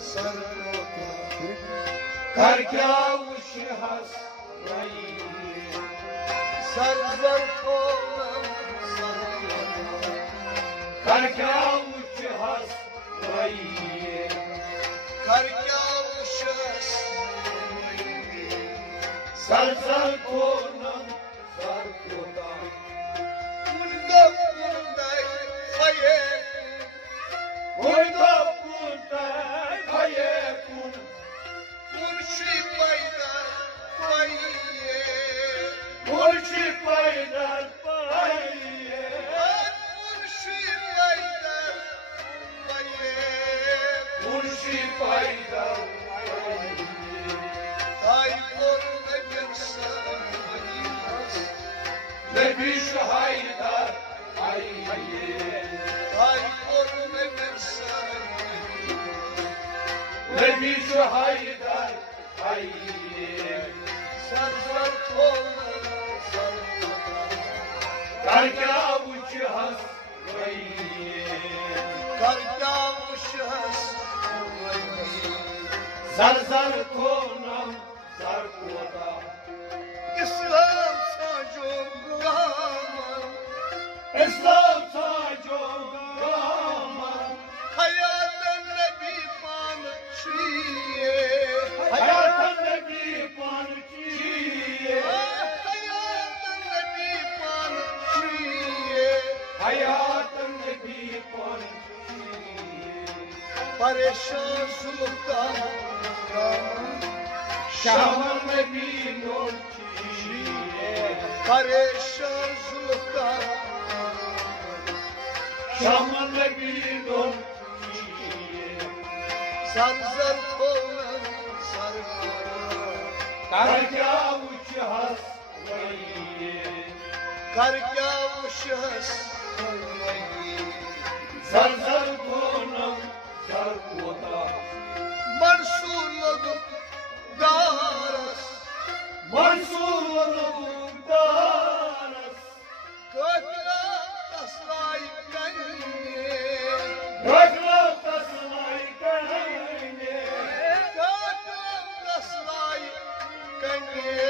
sir कर क्या उश हस रही सर सर को कर क्या उश हस रही कर क्या उश हस सर सर को नम सर को दाम उनको पुंदै फये उनको पुंदै फये कुन मुर्शी पैदा पाइए मुर्शी पैदा पाइए मुर्शी पैदा पाइए मुर्शी पैदा पाइए ताई को नबी शहाइदर आइए ताई को नबी शहाइदर आइए सर सर कर क्या उच हंस रही कर क्या उच हंस सर सर को नम सर कोता इस्लाम साजो गामन इस्लाम साजो गामन हयात नबी पान छिए हयात नबी पान छिए हयात नबी पान छिए हयात नबी पान छिए परेशान सुल्तान शामन नबी नोट परेशान सुल्तान शामन नबी नोट सर सर खोलन सर कर क्या उच हंस रही कर क्या उच हंस सर सर खोलन सर कोता मंसूर लोग दारस मंसूर लोग दारस कतला तस्लाई कन्ये कतला तस्लाई कन्ये कतला तस्लाई कन्ये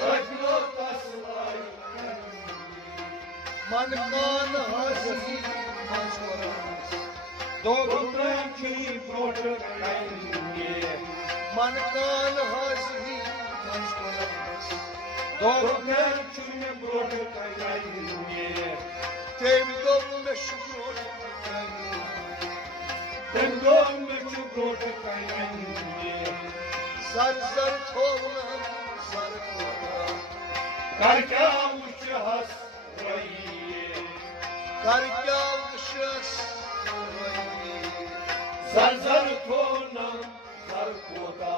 कतला तस्लाई मन मान हसी दो गुत्रम की प्रोट कन्ये मन कान हसी दो गुत्रम की प्रोट कन्ये तेम दो में शुक्रोट कन्ये तेम दो में शुक्रोट कन्ये सर सर खोना सर खोना कर क्या उच हंस रही कर क्या उच हंस सर सर खोना सर कोता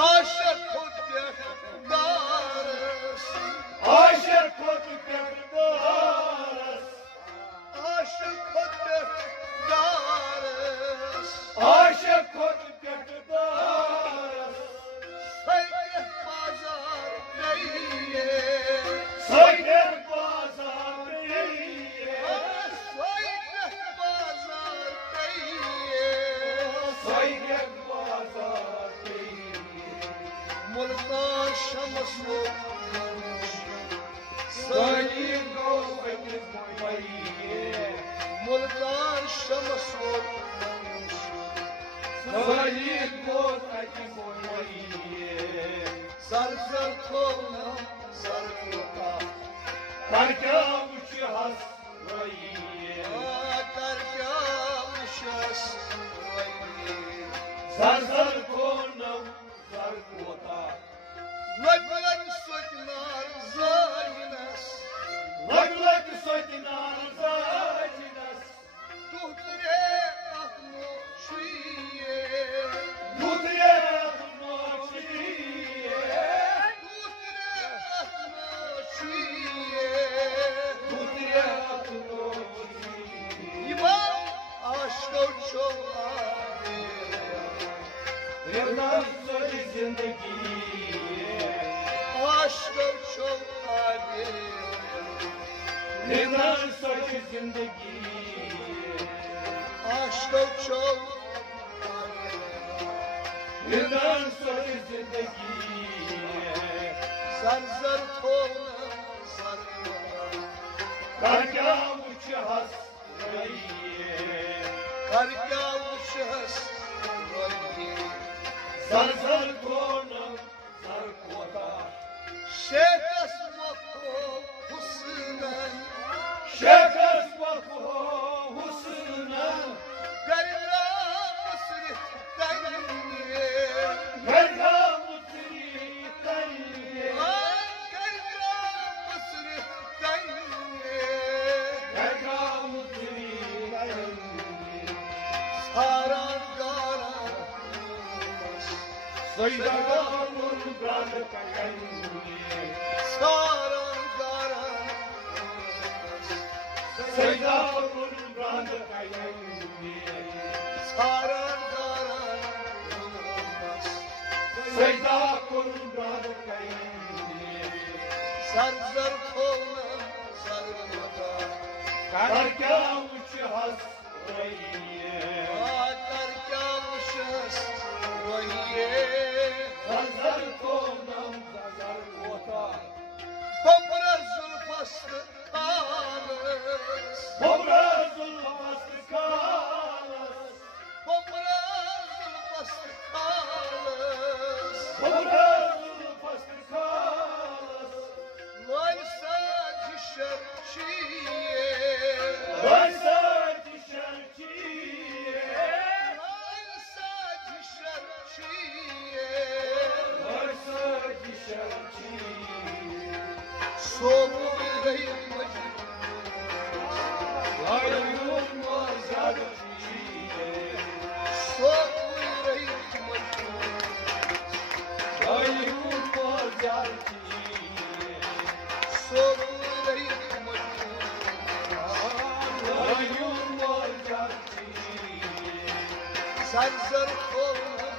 आशर खुद दारस आशर खुद दारस आशर खुद दारस आशर खुद दारस सैके बाजार नहीं है सैके बाजार नहीं है सैके बाजार नहीं है सैके बाजार नहीं मुल्तान शमस वो सलीम गो मुल्तान शमस वो सलीम गो सर सर खोना सर कोता कर क्या उच हंस रही कर क्या उच हंस रही सर सर खोना सर कोता लगलग सोचनार जाइनस लगलग सोचनार जाइनस दूसरे अपनो छिए दूसरे अपनो छिए दूसरे अपनो छिए दूसरे अपनो छिए इमाम आशको छोड़े रेवना सोच जिंदगी आशको छोड़े रेवना सोच जिंदगी आशको छोड़े Birden sonra zindagi Zar zar tona zar kota Karga uç hasrayı Karga uças Rayi Zar zar konam zar kota Şekas mako husnen Şekas bakho husnan Garla masri tayye Karga mutri tayye Ay garla masri tayye Karga mutri tayye Saran gara Saydanur brad kayanye Saran gara Saydanur brad kayanye Saran gara Saydanur brad kayanye Zar zar tona zar kota Karga uç hasrayı Karga uças Rayi Zar konam zar kota Bambra zulfastı kalıs Bobra zulfastı kalas Bambra zulfastı kalıs Bobra zulfastı kalas Vay saçı şerçiye Varsa dişerçiye Vay saçı şerçiye Varsa dişerçiye Soğuk yüreğim acı Ayrılmaz yarçiye Soğuk yüreğim acı Ayrılmaz yarçiye Soğuk yüreğim acı Ayrılmaz yarçiye Zar zar kolum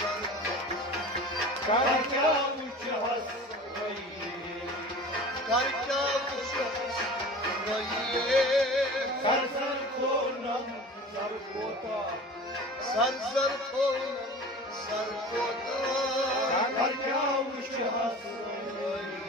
zar kota Karga uç hasrayı Karga uças Rayi Zar zar konam zar kota Zar zar tona zar kota Karga uç hasrayı